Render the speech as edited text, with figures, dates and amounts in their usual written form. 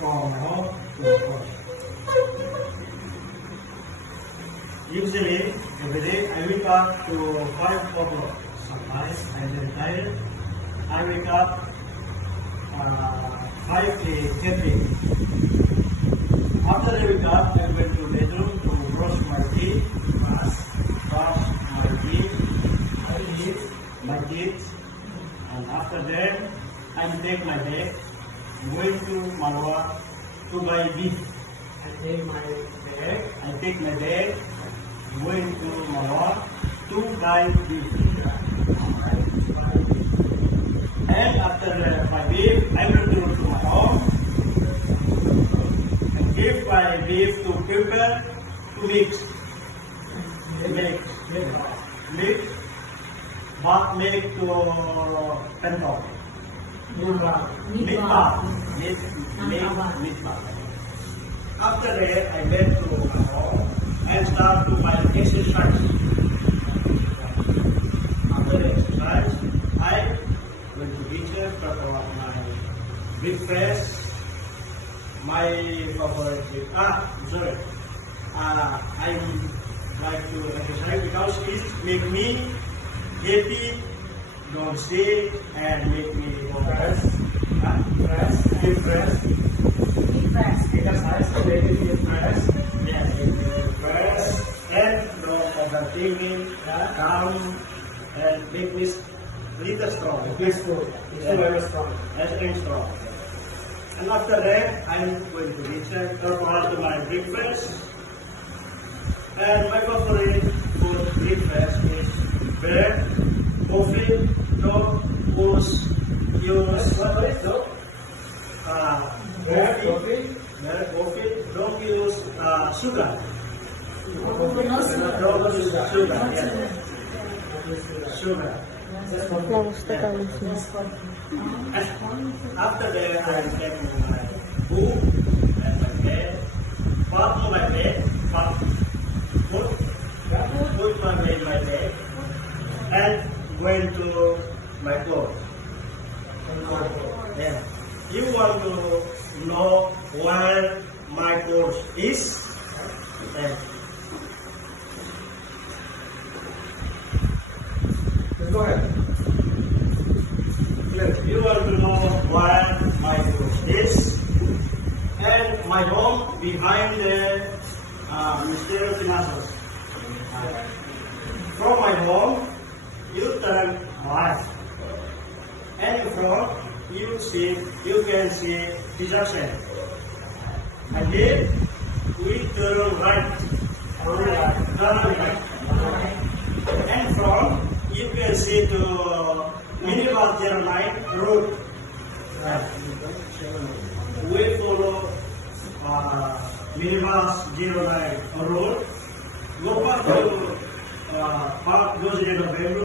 from home to home. Usually, every day I wake up to 5 o'clock. Sometimes I'm very tired. I wake up 5:30. After I wake up, I went to bedroom to brush my teeth, brush my teeth, and after that, I take my bag, going to Marwa to buy beef. I take my bag, going to Marwa to buy beef. And after my beef, I will go to my home and give my beef to prepare to mix. But make to pentol. Meatball. After that, I went to my home and start to my exercise. After exercise, I went to kitchen, prepare my breakfast, my favorite breakfast. I like to exercise because it make me happy, don't stay, and make me fresh. Exercise, make me fresh. Yes, fresh. And don't overthinking, calm, and make me little strong. Peaceful. Very strong. And strong. And after that, I'm going to kitchen, prepare to my breakfast. And my favorite food breakfast is bread, coffee, don't use don't use sugar. Sugar. After that, I take my book and my bed, put my bed, put my bed, and went to my clothes. Yeah. You want to know where my clothes is? Go ahead. You want to know where my clothes is? And my home behind the Mysterious Finances. From my home, you turn right. And in front, you can see deduction. And then we turn right. And from, you can see to Minibus 09 road. We follow Minibus 09 road. Go back to Park Road.